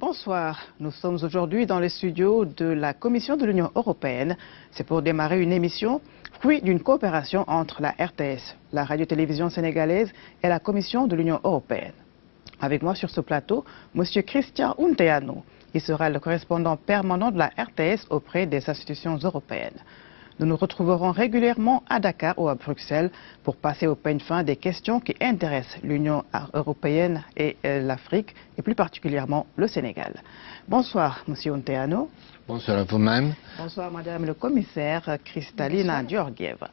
Bonsoir, nous sommes aujourd'hui dans les studios de la Commission de l'Union européenne. C'est pour démarrer une émission, fruit d'une coopération entre la RTS, la radio-télévision sénégalaise et la Commission de l'Union européenne. Avec moi sur ce plateau, M. Christian Unteanu. Il sera le correspondant permanent de la RTS auprès des institutions européennes. Nous nous retrouverons régulièrement à Dakar ou à Bruxelles pour passer au peigne fin des questions qui intéressent l'Union européenne et l'Afrique, et plus particulièrement le Sénégal. Bonsoir, Monsieur Unteanu. Bonsoir à vous-même. Bonsoir, Madame le commissaire Kristalina Georgieva.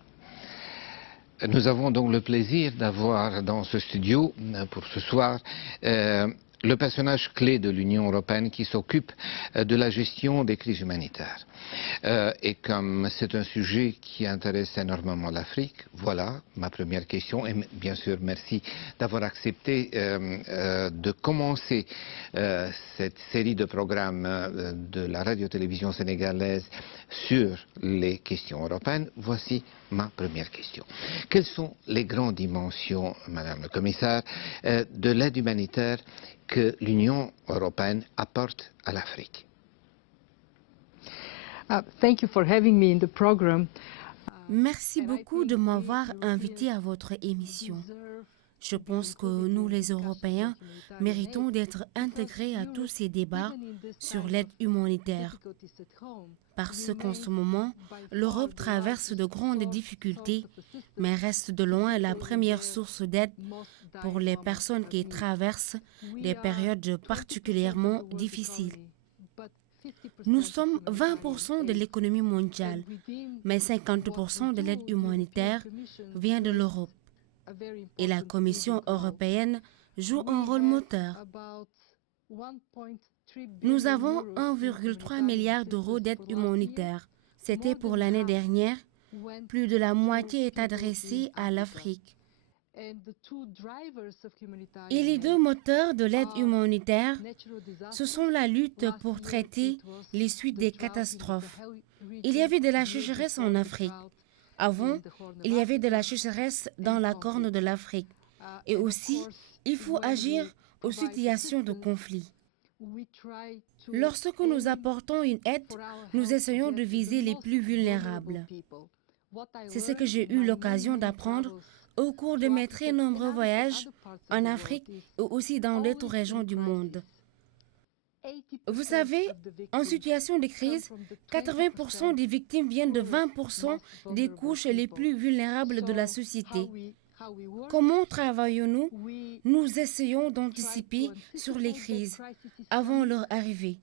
Nous avons donc le plaisir d'avoir dans ce studio, pour ce soir, le personnage clé de l'Union européenne qui s'occupe de la gestion des crises humanitaires. Et comme c'est un sujet qui intéresse énormément l'Afrique, voilà ma première question. Et bien sûr, merci d'avoir accepté de commencer cette série de programmes de la radio-télévision sénégalaise sur les questions européennes. Voici ma première question. Quelles sont les grandes dimensions, Madame le Commissaire, de l'aide humanitaire que l'Union européenne apporte à l'Afrique? Thank you for having me in the program. Merci beaucoup de m'avoir invité à votre émission. Je pense que nous, les Européens, méritons d'être intégrés à tous ces débats sur l'aide humanitaire. Parce qu'en ce moment, l'Europe traverse de grandes difficultés, mais reste de loin la première source d'aide pour les personnes qui traversent des périodes particulièrement difficiles. Nous sommes 20% de l'économie mondiale, mais 50% de l'aide humanitaire vient de l'Europe. Et la Commission européenne joue un rôle moteur. Nous avons 1,3 milliard d'euros d'aide humanitaire. C'était pour l'année dernière. Plus de la moitié est adressée à l'Afrique. Et les deux moteurs de l'aide humanitaire, ce sont la lutte pour traiter les suites des catastrophes. Il y avait de la sécheresse en Afrique. Avant, il y avait de la sécheresse dans la Corne de l'Afrique. Et aussi, il faut agir aux situations de conflit. Lorsque nous apportons une aide, nous essayons de viser les plus vulnérables. C'est ce que j'ai eu l'occasion d'apprendre au cours de mes très nombreux voyages en Afrique et aussi dans d'autres régions du monde. Vous savez, en situation de crise, 80% des victimes viennent de 20% des couches les plus vulnérables de la société. Comment travaillons-nous? Nous essayons d'anticiper sur les crises avant leur arrivée.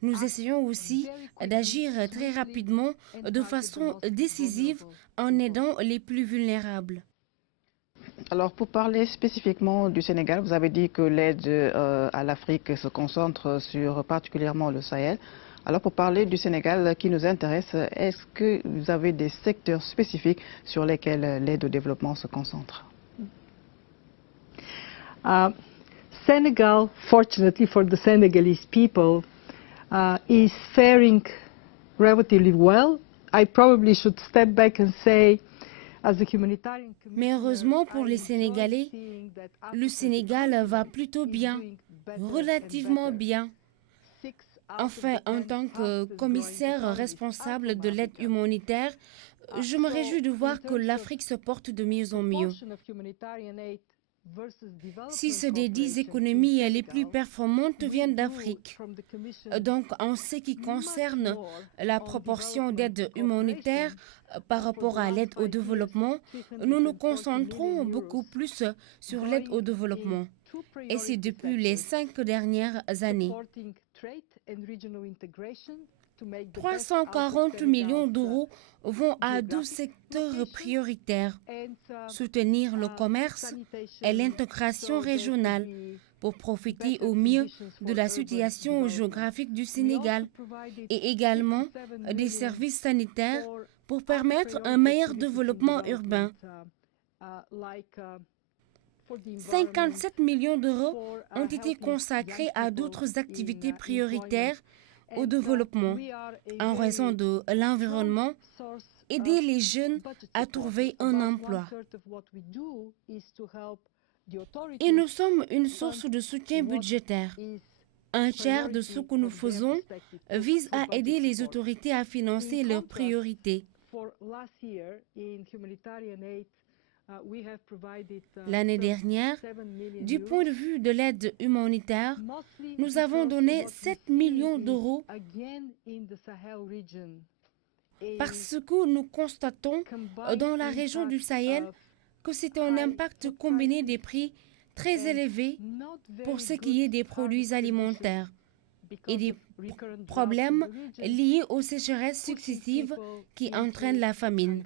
Nous essayons aussi d'agir très rapidement, de façon décisive, en aidant les plus vulnérables. Alors, pour parler spécifiquement du Sénégal, vous avez dit que l'aide à l'Afrique se concentre sur particulièrement le Sahel. Alors, pour parler du Sénégal qui nous intéresse, est-ce que vous avez des secteurs spécifiques sur lesquels l'aide au développement se concentre? Senegal, fortunately for the Senegalese people, is faring relatively well. I probably should step back and say, mais heureusement pour les Sénégalais, le Sénégal va plutôt bien, relativement bien. Enfin, en tant que commissaire responsable de l'aide humanitaire, je me réjouis de voir que l'Afrique se porte de mieux en mieux. 6 des 10 économies les plus performantes viennent d'Afrique. Donc, en ce qui concerne la proportion d'aide humanitaire par rapport à l'aide au développement, nous nous concentrons beaucoup plus sur l'aide au développement. Et c'est depuis les 5 dernières années. 340 millions d'euros vont à 12 secteurs prioritaires. Soutenir le commerce et l'intégration régionale pour profiter au mieux de la situation géographique du Sénégal et également des services sanitaires pour permettre un meilleur développement urbain. 57 millions d'euros ont été consacrés à d'autres activités prioritaires au développement en raison de l'environnement, aider les jeunes à trouver un emploi. Et nous sommes une source de soutien budgétaire. Un tiers de ce que nous faisons vise à aider les autorités à financer leurs priorités. L'année dernière, du point de vue de l'aide humanitaire, nous avons donné 7 millions d'euros parce que nous constatons dans la région du Sahel que c'est un impact combiné des prix très élevés pour ce qui est des produits alimentaires et des problèmes liés aux sécheresses successives qui entraînent la famine.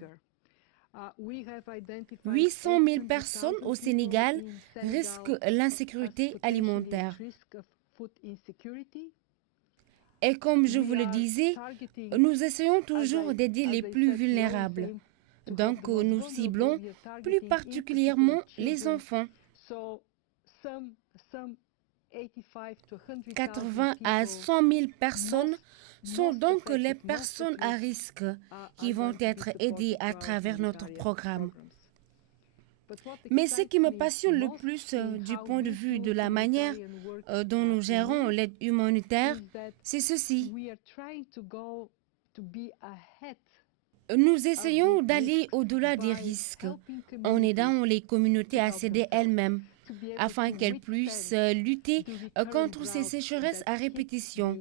800 000 personnes au Sénégal risquent l'insécurité alimentaire. Et comme je vous le disais, nous essayons toujours d'aider les plus vulnérables. Donc nous ciblons plus particulièrement les enfants. 80 à 100 000 personnes sont donc les personnes à risque qui vont être aidées à travers notre programme. Mais ce qui me passionne le plus du point de vue de la manière dont nous gérons l'aide humanitaire, c'est ceci. Nous essayons d'aller au-delà des risques en aidant les communautés à s'aider elles-mêmes afin qu'elles puissent lutter contre ces sécheresses à répétition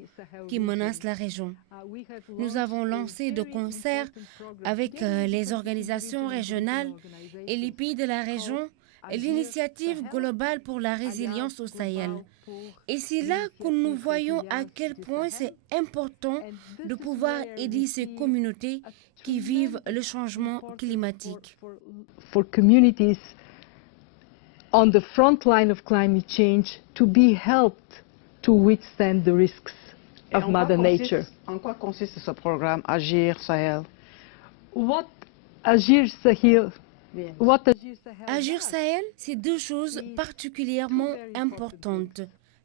qui menacent la région. Nous avons lancé de concert avec les organisations régionales et les pays de la région l'initiative globale pour la résilience au Sahel. Et c'est là que nous voyons à quel point c'est important de pouvoir aider ces communautés qui vivent le changement climatique. For communities on the front line of climate change to be helped to withstand the risks of Mother Nature. En quoi consiste ce programme Agir Sahel? Agir Sahel, Agir Sahel, c'est deux choses particulièrement importantes.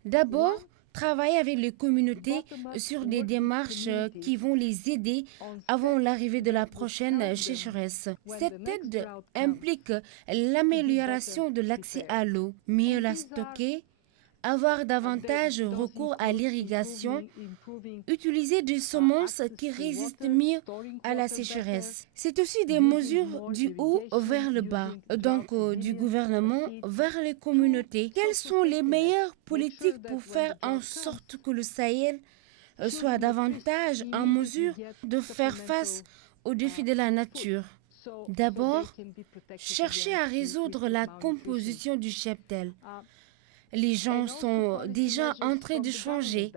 D'abord, travailler avec les communautés sur des démarches qui vont les aider avant l'arrivée de la prochaine sécheresse. Cette aide implique l'amélioration de l'accès à l'eau, mieux la stocker, avoir davantage recours à l'irrigation, utiliser des semences qui résistent mieux à la sécheresse. C'est aussi des mesures du haut vers le bas, donc du gouvernement vers les communautés. Quelles sont les meilleures politiques pour faire en sorte que le Sahel soit davantage en mesure de faire face aux défis de la nature? D'abord, chercher à résoudre la composition du cheptel. Les gens sont déjà en train de changer.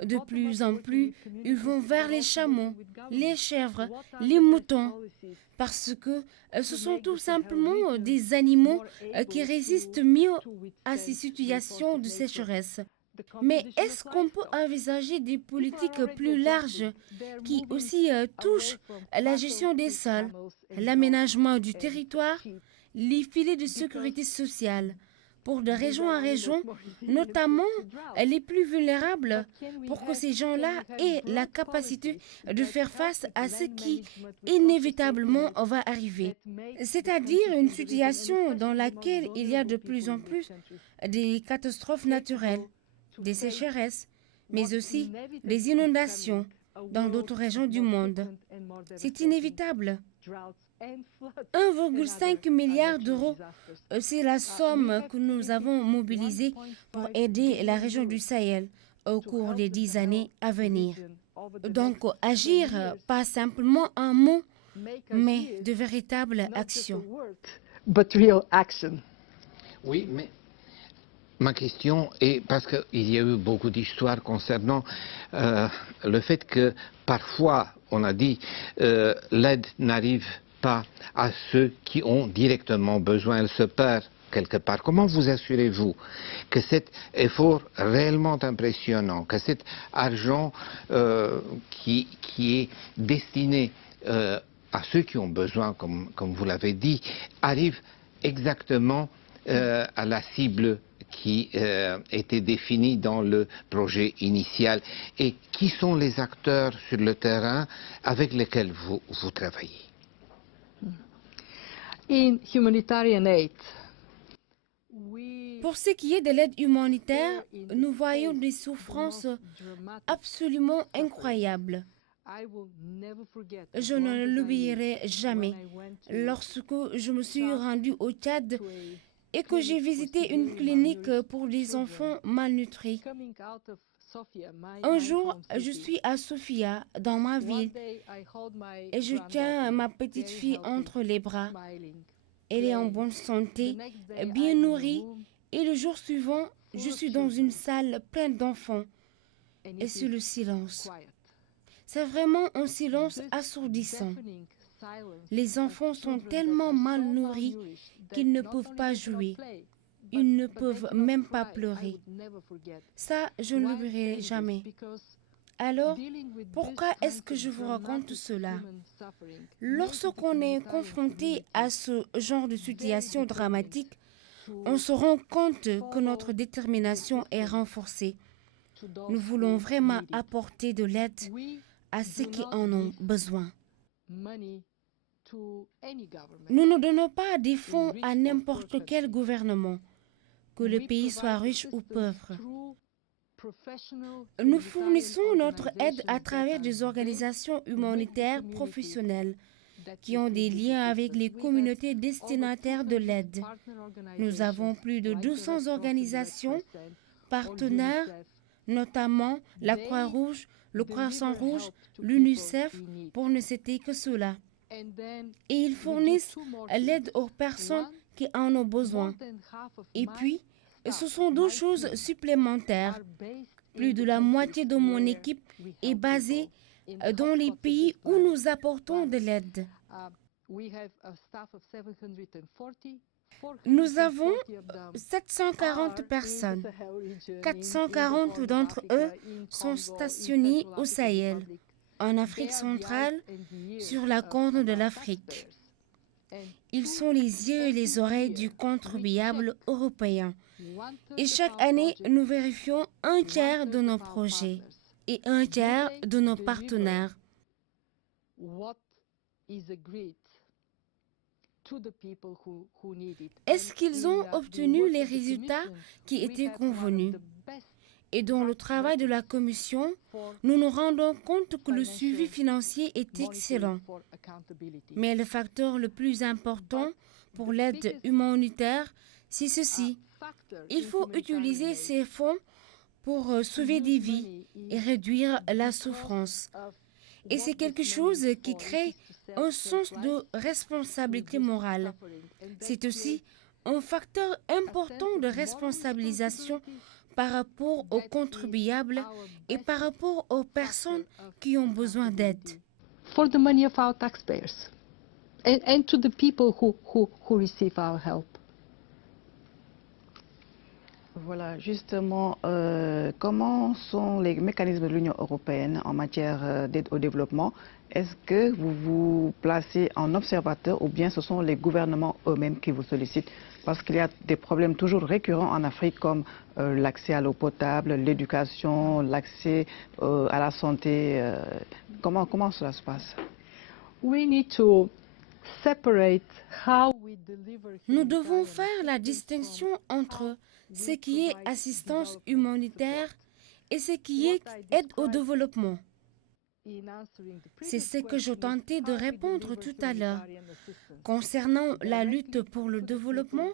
De plus en plus, ils vont vers les chameaux, les chèvres, les moutons, parce que ce sont tout simplement des animaux qui résistent mieux à ces situations de sécheresse. Mais est-ce qu'on peut envisager des politiques plus larges qui aussi touchent la gestion des sols, l'aménagement du territoire, les filets de sécurité sociale pour de région en région, notamment les plus vulnérables, pour que ces gens-là aient la capacité de faire face à ce qui inévitablement va arriver. C'est-à-dire une situation dans laquelle il y a de plus en plus des catastrophes naturelles, des sécheresses, mais aussi des inondations dans d'autres régions du monde. C'est inévitable. 1,5 milliard d'euros, c'est la somme que nous avons mobilisée pour aider la région du Sahel au cours des 10 années à venir. Donc, agir, pas simplement un mot, mais de véritables actions. but real action. Oui, mais ma question est, parce qu'il y a eu beaucoup d'histoires concernant le fait que parfois, on a dit, l'aide n'arrive pas à ceux qui ont directement besoin, elle se perd quelque part. Comment vous assurez-vous que cet effort réellement impressionnant, que cet argent qui est destiné à ceux qui ont besoin, comme vous l'avez dit, arrive exactement à la cible qui était définie dans le projet initial, et qui sont les acteurs sur le terrain avec lesquels vous travaillez? In humanitarian aid, Pour ce qui est de l'aide humanitaire, nous voyons des souffrances absolument incroyables. Je ne l'oublierai jamais. Lorsque je me suis rendue au Tchad et que j'ai visité une clinique pour des enfants malnutris, un jour, je suis à Sofia, dans ma ville, et je tiens ma petite fille entre les bras. Elle est en bonne santé, bien nourrie, et le jour suivant, je suis dans une salle pleine d'enfants, et c'est le silence. C'est vraiment un silence assourdissant. Les enfants sont tellement mal nourris qu'ils ne peuvent pas jouer. Ils ne peuvent même pas pleurer. Ça, je ne l'oublierai jamais. Alors, pourquoi est-ce que je vous raconte cela? Lorsqu'on est confronté à ce genre de situation dramatique, on se rend compte que notre détermination est renforcée. Nous voulons vraiment apporter de l'aide à ceux qui en ont besoin. Nous ne donnons pas des fonds à n'importe quel gouvernement, que le pays soit riche ou pauvre. Nous fournissons notre aide à travers des organisations humanitaires professionnelles qui ont des liens avec les communautés destinataires de l'aide. Nous avons plus de 200 organisations partenaires, notamment la Croix-Rouge, le Croissant-Rouge, l'UNICEF, pour ne citer que cela. Et ils fournissent l'aide aux personnes qui en ont besoin. Et puis, ce sont deux choses supplémentaires. Plus de la moitié de mon équipe est basée dans les pays où nous apportons de l'aide. Nous avons 740 personnes. 440 d'entre eux sont stationnés au Sahel, en Afrique centrale, sur la corne de l'Afrique. Ils sont les yeux et les oreilles du contribuable européen. Et chaque année, nous vérifions un tiers de nos projets et un tiers de nos partenaires. Est-ce qu'ils ont obtenu les résultats qui étaient convenus? Et dans le travail de la Commission, nous nous rendons compte que le suivi financier est excellent. Mais le facteur le plus important pour l'aide humanitaire, c'est ceci. Il faut utiliser ces fonds pour sauver des vies et réduire la souffrance. Et c'est quelque chose qui crée un sens de responsabilité morale. C'est aussi un facteur important de responsabilisation par rapport aux contribuables et par rapport aux personnes qui ont besoin d'aide. For the money of our taxpayers and to the people who receive our help. Voilà, justement, comment sont les mécanismes de l'Union européenne en matière d'aide au développement? Est-ce que vous vous placez en observateur ou bien ce sont les gouvernements eux-mêmes qui vous sollicitent? Parce qu'il y a des problèmes toujours récurrents en Afrique comme l'accès à l'eau potable, l'éducation, l'accès à la santé. Comment cela se passe? We need to separate how we deliver Nous devons faire la distinction entre ce qui est assistance humanitaire et ce qui est aide au développement. C'est ce que je tentais de répondre tout à l'heure. Concernant la lutte pour le développement,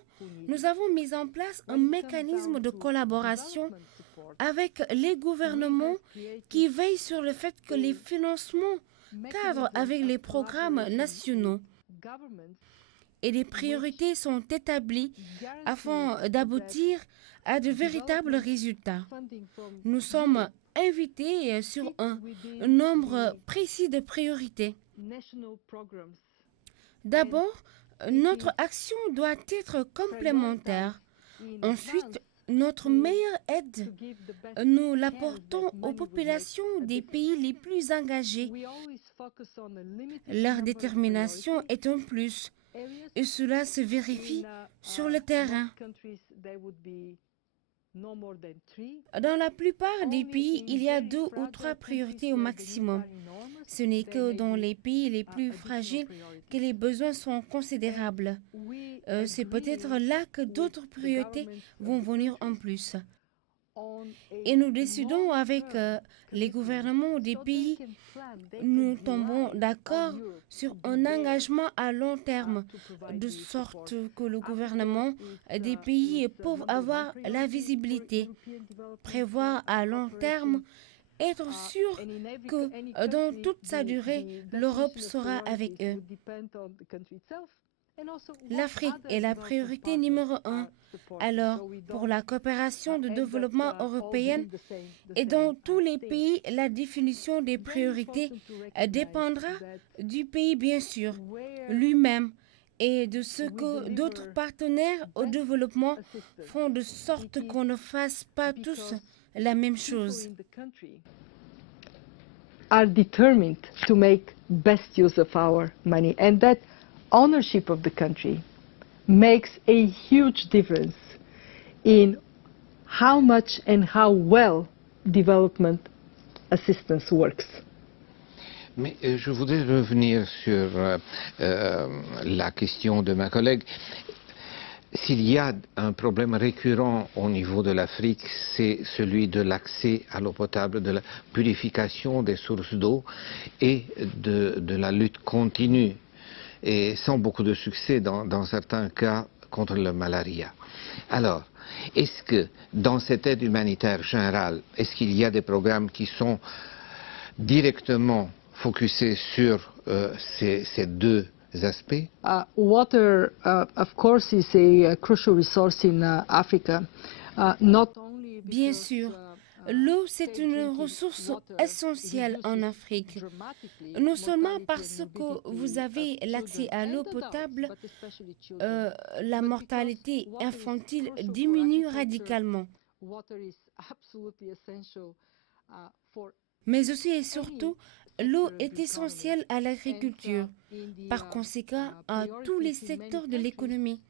nous avons mis en place un mécanisme de collaboration avec les gouvernements qui veillent sur le fait que les financements cadrent avec les programmes nationaux et les priorités sont établies afin d'aboutir à de véritables résultats. Nous sommes invités sur un nombre précis de priorités. D'abord, notre action doit être complémentaire. Ensuite, notre meilleure aide, nous l'apportons aux populations des pays les plus engagés. Leur détermination est un plus et cela se vérifie sur le terrain. Dans la plupart des pays, il y a 2 ou 3 priorités au maximum. Ce n'est que dans les pays les plus fragiles que les besoins sont considérables. c'est peut-être là que d'autres priorités vont venir en plus. Et nous décidons avec les gouvernements des pays, nous tombons d'accord sur un engagement à long terme, de sorte que le gouvernement des pays peuvent avoir la visibilité, prévoir à long terme, être sûr que dans toute sa durée, l'Europe sera avec eux. L'Afrique est la priorité numéro un. Alors, pour la coopération de développement européenne et dans tous les pays, la définition des priorités dépendra du pays, bien sûr, lui-même et de ce que d'autres partenaires au développement font de sorte qu'on ne fasse pas tous la même chose. Are determined to make best use of our money, and that ownership of the country makes a huge difference in how much and how well development assistance works. Mais je voudrais revenir sur la question de ma collègue. S'il y a un problème récurrent au niveau de l'Afrique, c'est celui de l'accès à l'eau potable, de la purification des sources d'eau et de la lutte continue, et sans beaucoup de succès dans certains cas contre la malaria. Alors, est-ce que dans cette aide humanitaire générale, est-ce qu'il y a des programmes qui sont directement focusés sur ces deux aspects? Water, of course, is a crucial resource in Africa. Not only Bien sûr, l'eau, c'est une ressource essentielle en Afrique. Non seulement parce que vous avez l'accès à l'eau potable, la mortalité infantile diminue radicalement. Mais aussi et surtout, l'eau est essentielle à l'agriculture, par conséquent à tous les secteurs de l'économie.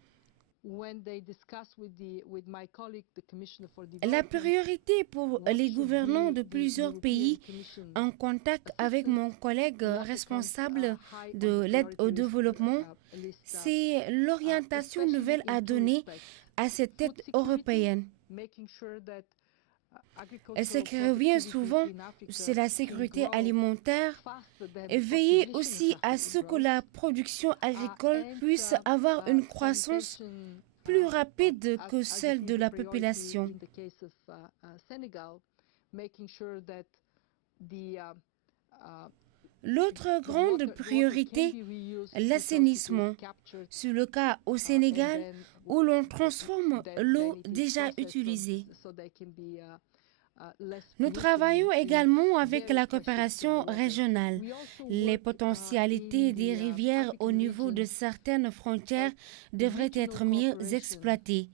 La priorité pour les gouvernants de plusieurs pays en contact avec mon collègue responsable de l'aide au développement, c'est l'orientation nouvelle à donner à cette aide européenne. Ce qui revient souvent, c'est la sécurité alimentaire et veiller aussi à ce que la production agricole puisse avoir une croissance plus rapide que celle de la population. L'autre grande priorité, l'assainissement. C'est le cas au Sénégal où l'on transforme l'eau déjà utilisée. Nous travaillons également avec la coopération régionale. Les potentialités des rivières au niveau de certaines frontières devraient être mieux exploitées.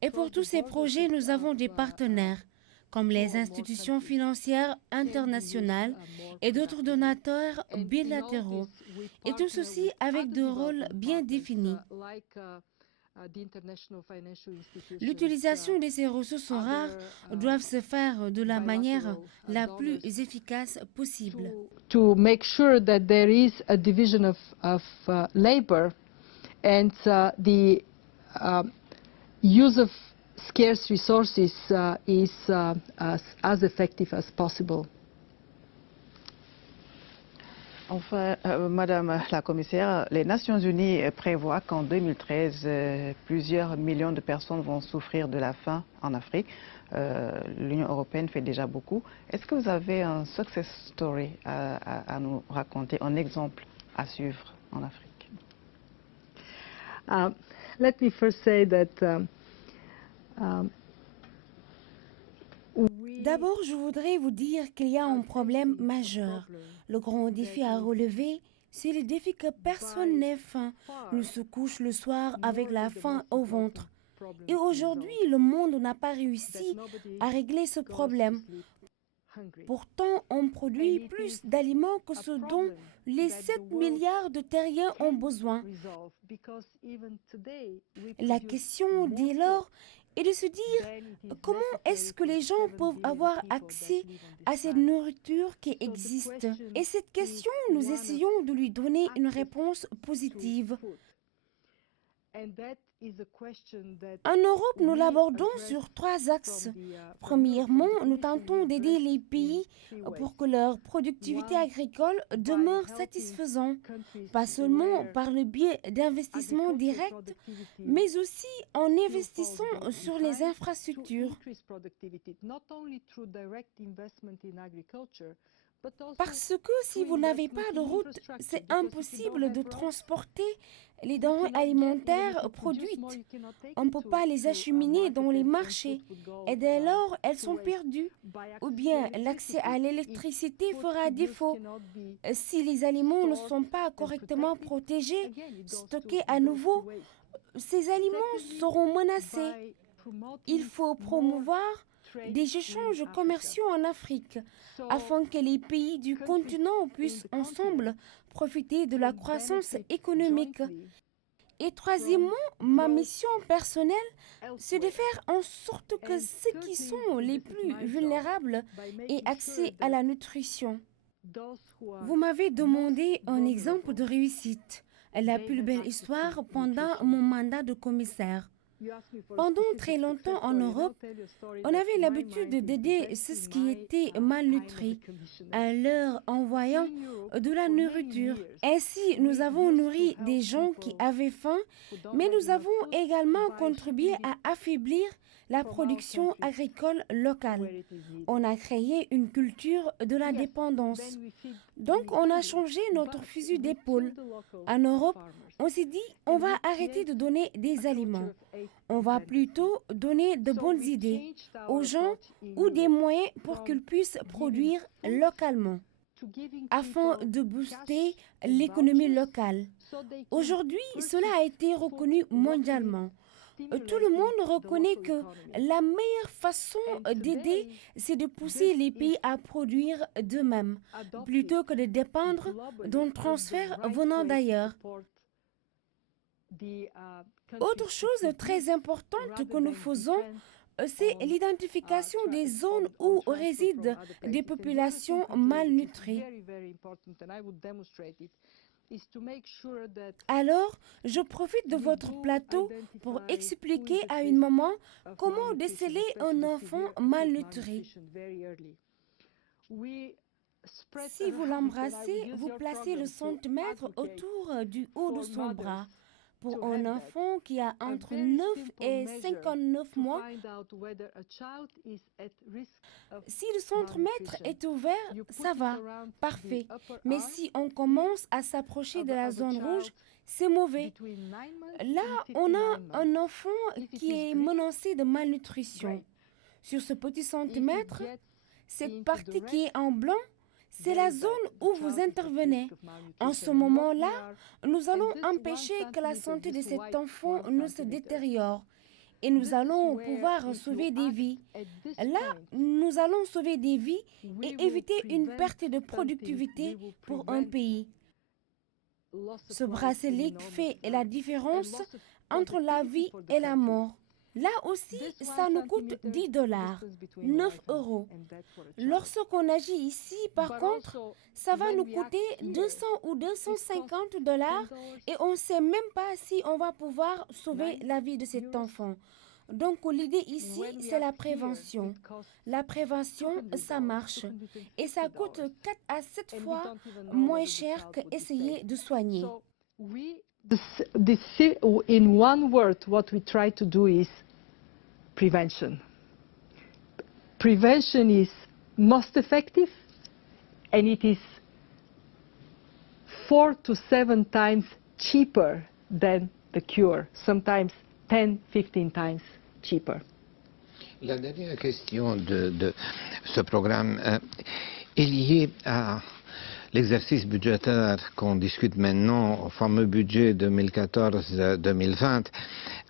Et pour tous ces projets, nous avons des partenaires, comme les institutions financières internationales et d'autres donateurs bilatéraux, et tout ceci avec des rôles bien définis. L'utilisation de ces ressources rares doit se faire de la manière la plus efficace possible. To make sure that there is a division of labor and the use of scarce resources is as effective as possible. Enfin, Madame la Commissaire, les Nations Unies prévoient qu'en 2013, plusieurs millions de personnes vont souffrir de la faim en Afrique. L'Union européenne fait déjà beaucoup. Est-ce que vous avez un success story à nous raconter, un exemple à suivre en Afrique? Let me first say that D'abord, je voudrais vous dire qu'il y a un problème majeur. Le grand défi à relever, c'est le défi que personne n'ait faim, ne se couche le soir avec la faim au ventre. Et aujourd'hui, le monde n'a pas réussi à régler ce problème. Pourtant, on produit plus d'aliments que ce dont les 7 milliards de terriens ont besoin. La question dès lors et de se dire comment est-ce que les gens peuvent avoir accès à cette nourriture qui existe. Et cette question, nous essayons de lui donner une réponse positive. En Europe, nous l'abordons sur 3 axes. Premièrement, nous tentons d'aider les pays pour que leur productivité agricole demeure satisfaisante, pas seulement par le biais d'investissements directs, mais aussi en investissant sur les infrastructures. Parce que si vous n'avez pas de route, c'est impossible de transporter les denrées alimentaires produites. On ne peut pas les acheminer dans les marchés et dès lors, elles sont perdues. Ou bien l'accès à l'électricité fera défaut. Si les aliments ne sont pas correctement protégés, stockés à nouveau, ces aliments seront menacés. Il faut promouvoir des échanges commerciaux en Afrique afin que les pays du continent puissent ensemble profiter de la croissance économique. Et troisièmement, ma mission personnelle, c'est de faire en sorte que ceux qui sont les plus vulnérables aient accès à la nutrition. Vous m'avez demandé un exemple de réussite, la plus belle histoire pendant mon mandat de commissaire. Pendant très longtemps en Europe, on avait l'habitude d'aider ceux qui étaient malnutris en leur envoyant de la nourriture. Ainsi, nous avons nourri des gens qui avaient faim, mais nous avons également contribué à affaiblir la production agricole locale. On a créé une culture de la dépendance. Donc, on a changé notre fusil d'épaule. En Europe, on s'est dit, on va arrêter de donner des aliments. On va plutôt donner de bonnes idées aux gens ou des moyens pour qu'ils puissent produire localement, afin de booster l'économie locale. Aujourd'hui, cela a été reconnu mondialement. Tout le monde reconnaît que la meilleure façon d'aider, c'est de pousser les pays à produire d'eux-mêmes, plutôt que de dépendre d'un transfert venant d'ailleurs. Autre chose très importante que nous faisons, c'est l'identification des zones où résident des populations malnutries. Alors, je profite de votre plateau pour expliquer à une maman comment déceler un enfant malnutri. Si vous l'embrassez, vous placez le centimètre autour du haut de son bras. Pour un enfant qui a entre 9 et 59 mois, si le centimètre est ouvert, ça va, parfait. Mais si on commence à s'approcher de la zone rouge, c'est mauvais. Là, on a un enfant qui est menacé de malnutrition. Sur ce petit centimètre, cette partie qui est en blanc, c'est la zone où vous intervenez. En ce moment-là, nous allons empêcher que la santé de cet enfant ne se détériore et nous allons pouvoir sauver des vies. Là, nous allons sauver des vies et éviter une perte de productivité pour un pays. Ce bracelet fait la différence entre la vie et la mort. Là aussi, ça nous coûte 10 $, 9 €. Lorsqu'on agit ici, par contre, ça va nous coûter 200 ou 250 $ et on ne sait même pas si on va pouvoir sauver la vie de cet enfant. Donc l'idée ici, c'est la prévention. La prévention, ça marche et ça coûte 4 à 7 fois moins cher qu'essayer de soigner. In one word, what we try to do is prevention. Prevention is most effective, and it is 4 to 7 times cheaper than the cure, sometimes 10, 15 times cheaper. La dernière question de ce programme est liée à l'exercice budgétaire qu'on discute maintenant, au fameux budget 2014-2020,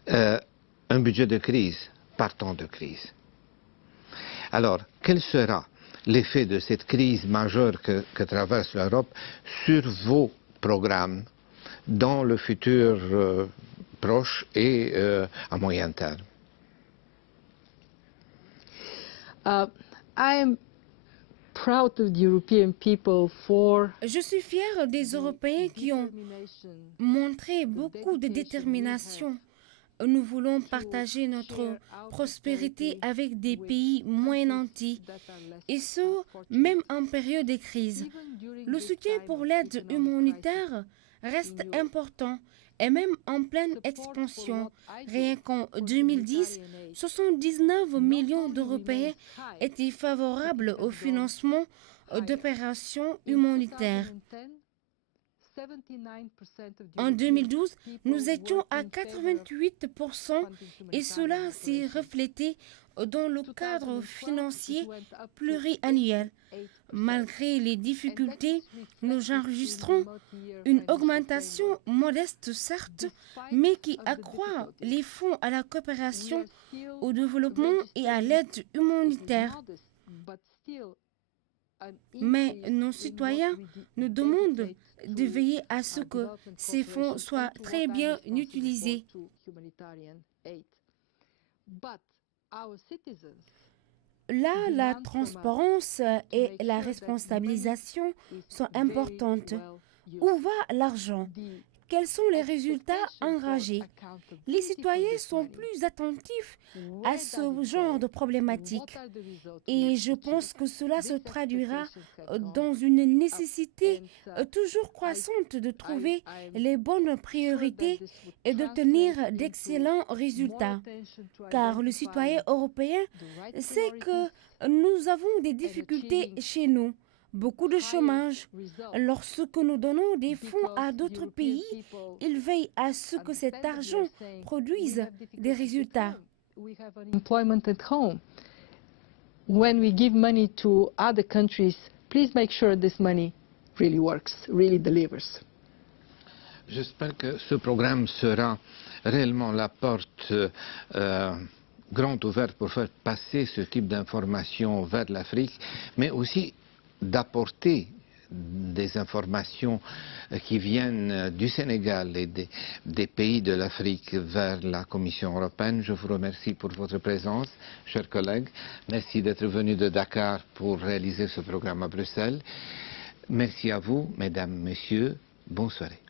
un budget de crise, partant de crise. Alors, quel sera l'effet de cette crise majeure que traverse l'Europe sur vos programmes dans le futur proche et à moyen terme? I am proud of the European people for Je suis fière des Européens qui ont montré beaucoup de détermination. Nous voulons partager notre prospérité avec des pays moins nantis, et ce, même en période de crise. Le soutien pour l'aide humanitaire reste important et même en pleine expansion. Rien qu'en 2010, 79 millions d'Européens étaient favorables au financement d'opérations humanitaires. En 2012, nous étions à 88% et cela s'est reflété dans le cadre financier pluriannuel. Malgré les difficultés, nous enregistrons une augmentation modeste certes, mais qui accroît les fonds à la coopération, au développement et à l'aide humanitaire. Mais nos citoyens nous demandent de veiller à ce que ces fonds soient très bien utilisés. Là, la transparence et la responsabilisation sont importantes. Où va l'argent? Quels sont les résultats engagés? Les citoyens sont plus attentifs à ce genre de problématiques et je pense que cela se traduira dans une nécessité toujours croissante de trouver les bonnes priorités et d'obtenir d'excellents résultats. Car le citoyen européen sait que nous avons des difficultés chez nous. Beaucoup de chômage. Lorsque nous donnons des fonds à d'autres pays, ils veillent à ce que cet argent produise des résultats. Employment at home. When we give money to other countries, please make sure this money really works, really delivers. J'espère que ce programme sera réellement la porte grande ouverte pour faire passer ce type d'informations vers l'Afrique, mais aussi d'apporter des informations qui viennent du Sénégal et des pays de l'Afrique vers la Commission européenne. Je vous remercie pour votre présence, chers collègues. Merci d'être venus de Dakar pour réaliser ce programme à Bruxelles. Merci à vous, mesdames, messieurs. Bonne soirée.